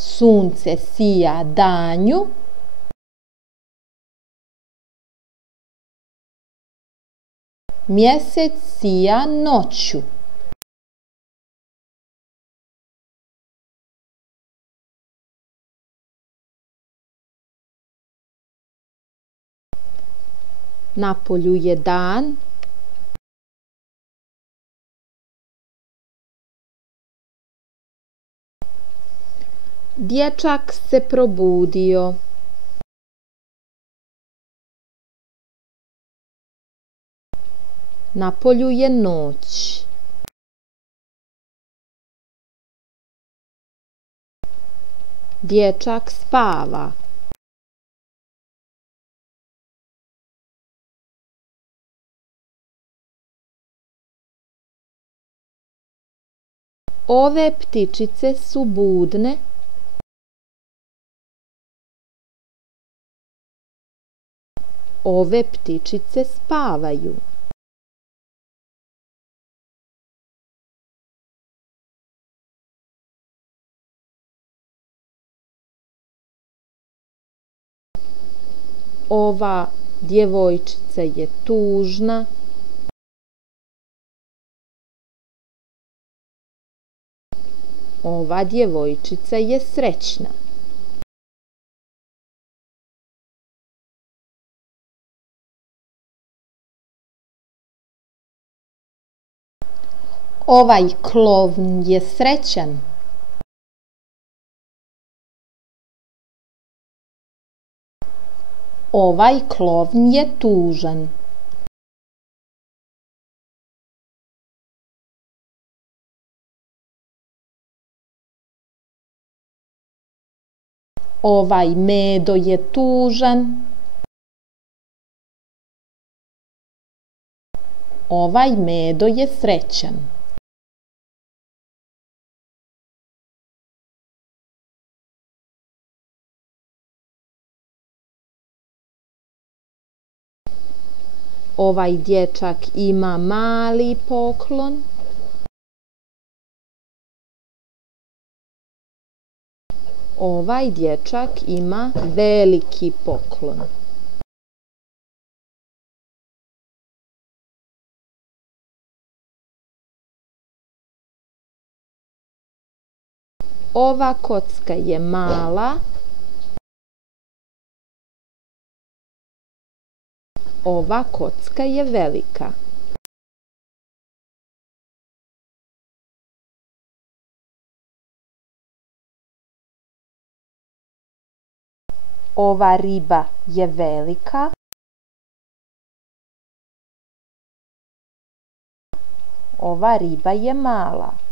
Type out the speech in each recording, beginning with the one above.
Sunce sija danju. Mjesec sija noću. Na polju je dan. Dječak se probudio. Na polju je noć. Dječak spava. Ove ptičice su budne. Ove ptičice spavaju. Ova djevojčica je tužna. Ova djevojčica je srećna. Ovaj klovn je srećan. Ovaj klovn je tužan. Ovaj medo je tužan. Ovaj medo je srećan. Ovaj dječak ima mali poklon. Ovaj dječak ima veliki poklon. Ova kocka je mala. Ova kocka je velika. Ova riba je velika. Ova riba je mala.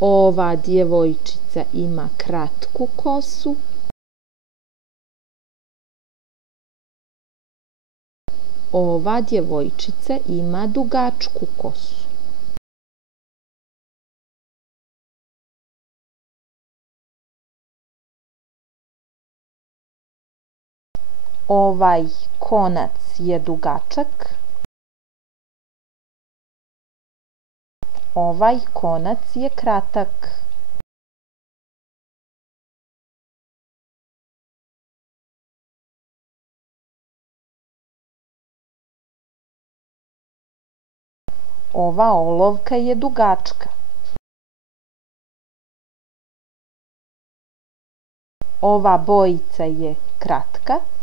Ova djevojčica ima kratku kosu. Ova djevojčica ima dugačku kosu. Ovaj konac je dugačak. Ovaj konac je kratak. Ova olovka je dugačka. Ova bojica je kratka.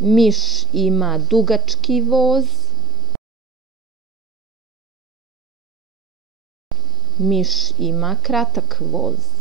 Miš ima dugački voz. Miš ima kratak voz.